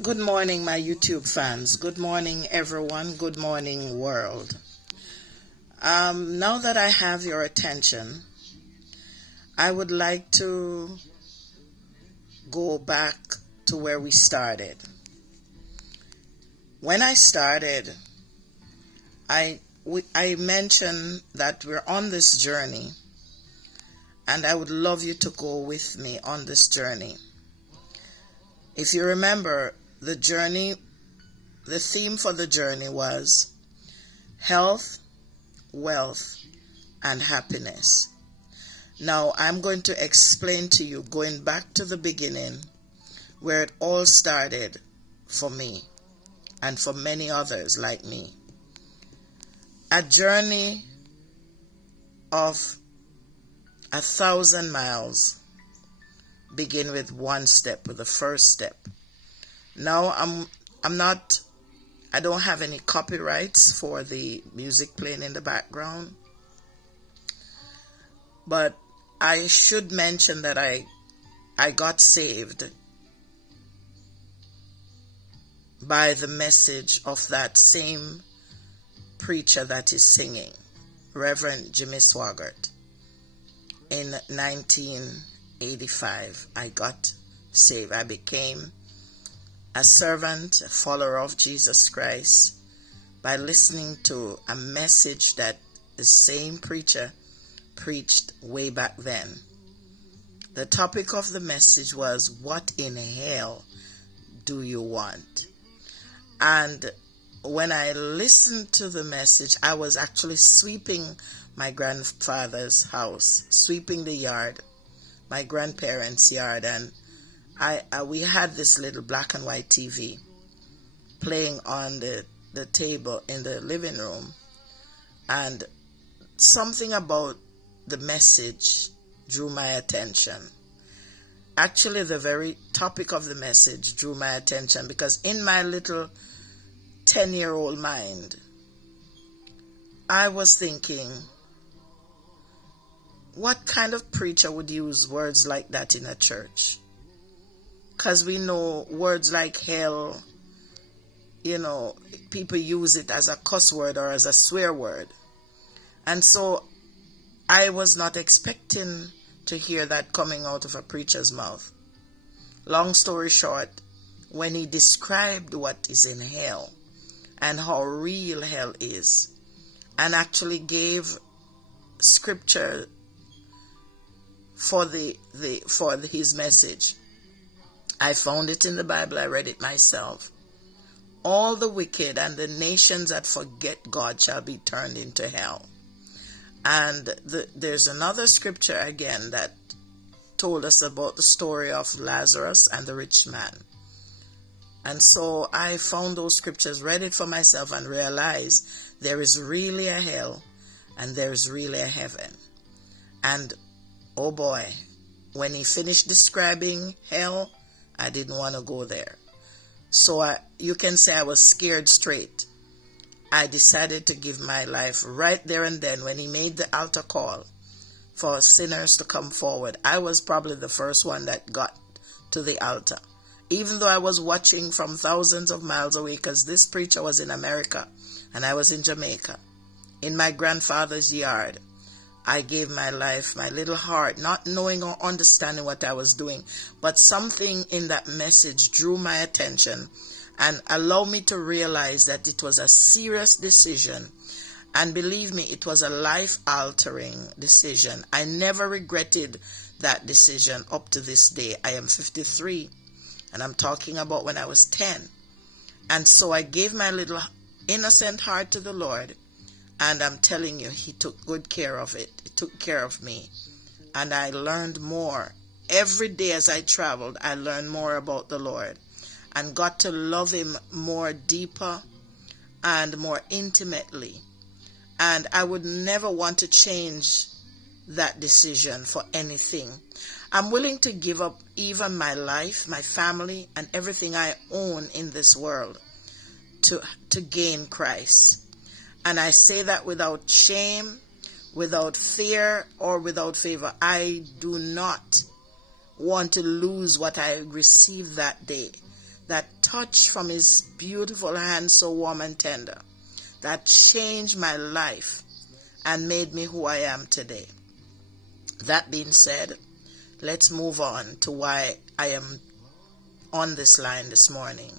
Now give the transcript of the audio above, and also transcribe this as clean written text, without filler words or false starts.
Good morning, my YouTube fans. Good morning, everyone. Good morning, world. Now that I have your attention, I would like to go back to where we started. When I started, I mentioned that we're on this journey, and I would love you to go with me on this journey. If you remember, the theme for the journey was health, wealth, and happiness. Now, I'm going to explain to you, going back to the beginning, where it all started for me and for many others like me. A journey of 1,000 miles begin with one step, with the first step. Now, I don't have any copyrights for the music playing in the background, but I should mention that I got saved by the message of that same preacher that is singing, Reverend Jimmy Swaggart. In 1985, I got saved. I became a servant, a follower of Jesus Christ, by listening to a message that the same preacher preached way back then. The topic of the message was, "What in hell do you want?" And when I listened to the message, I was actually sweeping my grandfather's house, sweeping the yard, my grandparents' yard, and we had this little black and white TV playing on the table in the living room, and something about the message drew my attention. Actually, the very topic of the message drew my attention because in my little 10-year-old mind, I was thinking, what kind of preacher would use words like that in a church? Because we know words like hell, people use it as a cuss word or as a swear word. And so I was not expecting to hear that coming out of a preacher's mouth. Long story short, when he described what is in hell and how real hell is, and actually gave scripture for his message, I found it in the Bible. I read it myself. All the wicked and the nations that forget God shall be turned into hell. And there's another scripture again that told us about the story of Lazarus and the rich man. And so I found those scriptures, read it for myself, and realized there is really a hell and there is really a heaven. And oh boy, when he finished describing hell, I didn't want to go there. So you can say I was scared straight. I decided to give my life right there and then when he made the altar call for sinners to come forward. I was probably the first one that got to the altar. Even though I was watching from thousands of miles away, because this preacher was in America and I was in Jamaica, in my grandfather's yard, I gave my life, my little heart, not knowing or understanding what I was doing, but something in that message drew my attention and allowed me to realize that it was a serious decision. And believe me, it was a life-altering decision. I never regretted that decision up to this day. I am 53, and I'm talking about when I was 10. And so I gave my little innocent heart to the Lord. And I'm telling you, he took good care of it. He took care of me. And I learned more. Every day as I traveled, I learned more about the Lord and got to love him more deeper and more intimately. And I would never want to change that decision for anything. I'm willing to give up even my life, my family, and everything I own in this world to gain Christ. And I say that without shame, without fear, or without favor. I do not want to lose what I received that day that touch from his beautiful hand so warm and tender, that changed my life and made me who I am today. That being said, let's move on to why I am on this line this morning.